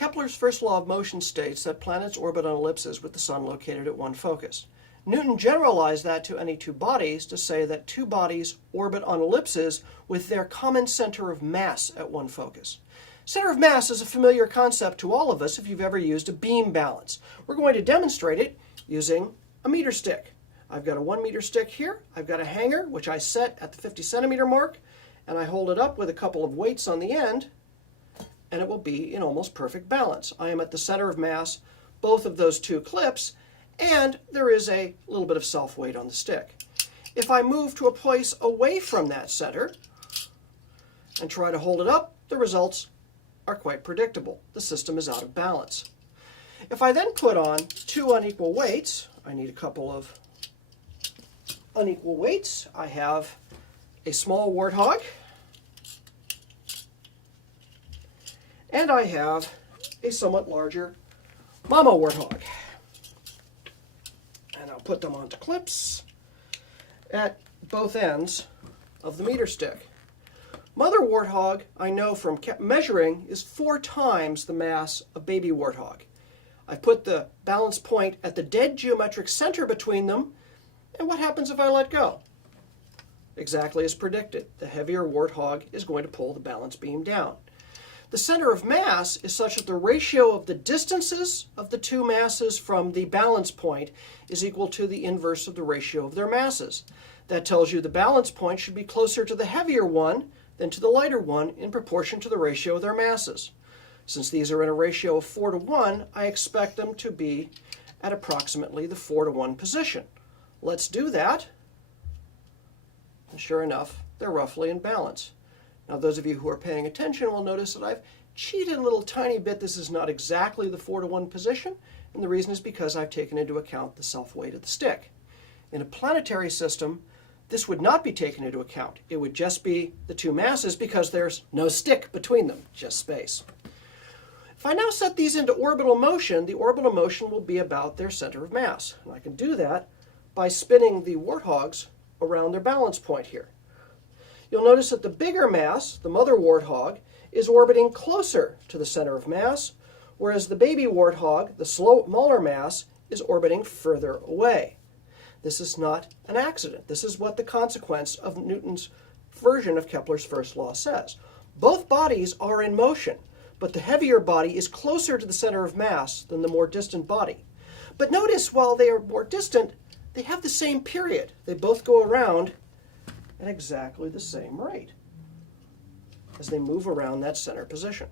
Kepler's first law of motion states that planets orbit on ellipses with the sun located at one focus. Newton generalized that to any two bodies to say that two bodies orbit on ellipses with their common center of mass at one focus. Center of mass is a familiar concept to all of us if you've ever used a beam balance. We're going to demonstrate it using a meter stick. I've got a 1 meter stick here. I've got a hanger, which I set at the 50 centimeter mark, and I hold it up with a couple of weights on the end, and it will be in almost perfect balance. I am at the center of mass, both of those two clips, and there is a little bit of self-weight on the stick. If I move to a place away from that center and try to hold it up, the results are quite predictable. The system is out of balance. If I then put on two unequal weights, I need a couple of unequal weights. I have a small warthog, and I have a somewhat larger mama warthog. And I'll put them onto clips at both ends of the meter stick. Mother warthog, I know from measuring, is 4 times the mass of baby warthog. I put the balance point at the dead geometric center between them, and what happens if I let go? Exactly as predicted. The heavier warthog is going to pull the balance beam down. The center of mass is such that the ratio of the distances of the two masses from the balance point is equal to the inverse of the ratio of their masses. That tells you the balance point should be closer to the heavier one than to the lighter one in proportion to the ratio of their masses. Since these are in a ratio of 4 to 1, I expect them to be at approximately the 4 to 1 position. Let's do that. And sure enough, they're roughly in balance. Now, those of you who are paying attention will notice that I've cheated a little tiny bit. This is not exactly the 4 to 1 position, and the reason is because I've taken into account the self-weight of the stick. In a planetary system, this would not be taken into account. It would just be the two masses because there's no stick between them, just space. If I now set these into orbital motion, the orbital motion will be about their center of mass. And I can do that by spinning the warthogs around their balance point here. You'll notice that the bigger mass, the mother warthog, is orbiting closer to the center of mass, whereas the baby warthog, the smaller mass, is orbiting further away. This is not an accident. This is what the consequence of Newton's version of Kepler's first law says. Both bodies are in motion, but the heavier body is closer to the center of mass than the more distant body. But notice, while they are more distant, they have the same period. They both go around at exactly the same rate as they move around that center position.